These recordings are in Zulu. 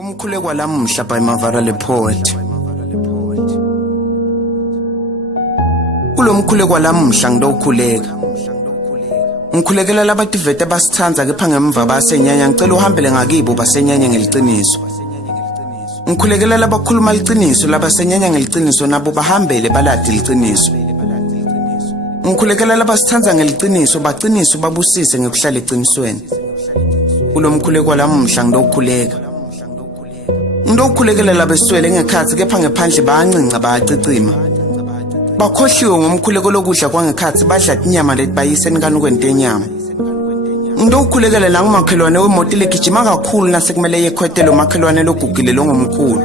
Umkhuleko lamuhla by Mavara le Poet. Kulomkhuleko lamuhla ngidokhuleka. Ngikhulekela labativete basithandza kepha ngemva basenyanya ngicela uhambele ngakibo basenyanya ngeliqiniso. Ngikhulekela labakhuluma iqiniso labasenyanya ngeliqiniso nabo bahambele baladi iqiniso. Ngikhulekela labasithandza ngeliqiniso baqiniso babusise ngekuhlala eqinisweni. Kulomkhuleko lamuhla ngidokhuleka. Ngidokhulekela labeswele ngekhathi kepha ngephandle bayancinca bayacicima. Bakhohliwe ngomkhuleko lokudla kwangekhathi badla inyama leti bayiseni kanukweni tenyama. Ngidokhulekela la ngumakhelwane wemoto legijima kakhulu nasekumele yekhwetelo makhelwane logugile longomkhulu.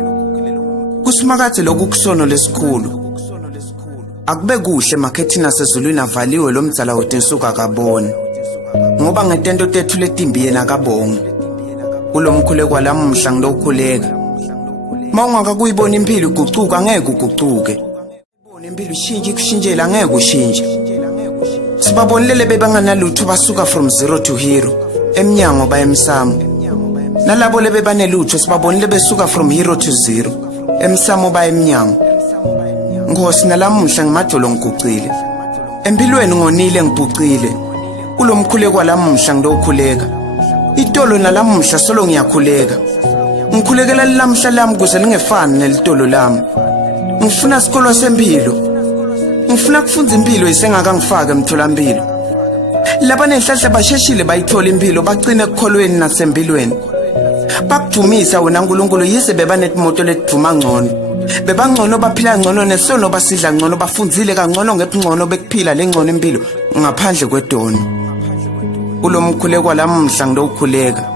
Kusimakathe lokhu kusono lesikhulu. Akube kuhle makhethina sezulwini avaliwe lo mdzala wetinsuku akabona. Ngoba ngetento tethu letimbi yena akabonga. Kulomkhuleko lamuhla ngidokhuleka. Mawungaka kuyibona impilo igucuka ngeke ugucuke. Impilo ishintshe kushintshela ngeke ushintshe. Sibabonilele bebanganalutho basuka from zero to hero. Emnyango bayemsamo. Nalabo lebe banelutho sibabonile besuka from hero to zero. Emsamo bayemnyango. Ngosi nalamuhla ngimadolo ngigucile. Empilweni ngonile ngibhucile. Kulomkhuleko lamuhla ngidokhuleka. Itolo nalamuhla solo ngiyakhuleka. Ngikhulekela lamhla lami kuze lingefani nelitolo lami. Ngifuna isikolo sempilo. Ngifuna kufunda impilo isengaka ngifaka emtholampilo. Laba nenhlahla basheshile bayithola impilo baqine ekukholweni nasempilweni. Bakudumisa wena uNkulunkulu yize bebanetimoto leduma ngcono. Bebangcono baphila ngcono nesono basidla ngcono bafundzile kangcono ngepingcono bekuphila lengcono impilo ngaphandle kwedono. Kulomkhuleko lamuhla ngidokhuleka.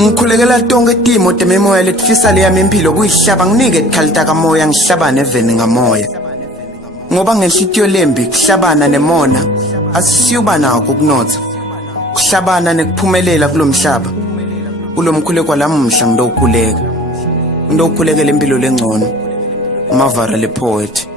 Ngikhulekela tonke timo tememoya letifisa leyami impilo kuyihlaba nginike ikhalita kamoya ngihlabane eveni ngamoya. Ngoba ngenhlitiyo lembi kuhlabana nemona asisiyuba nako kunotha. Kuhlabana nekuphumelela kulomhlaba. Kulomkhuleko lamuhla ngidokhuleka. Ngidokhulekela impilo lengcono. Mavara le Poet.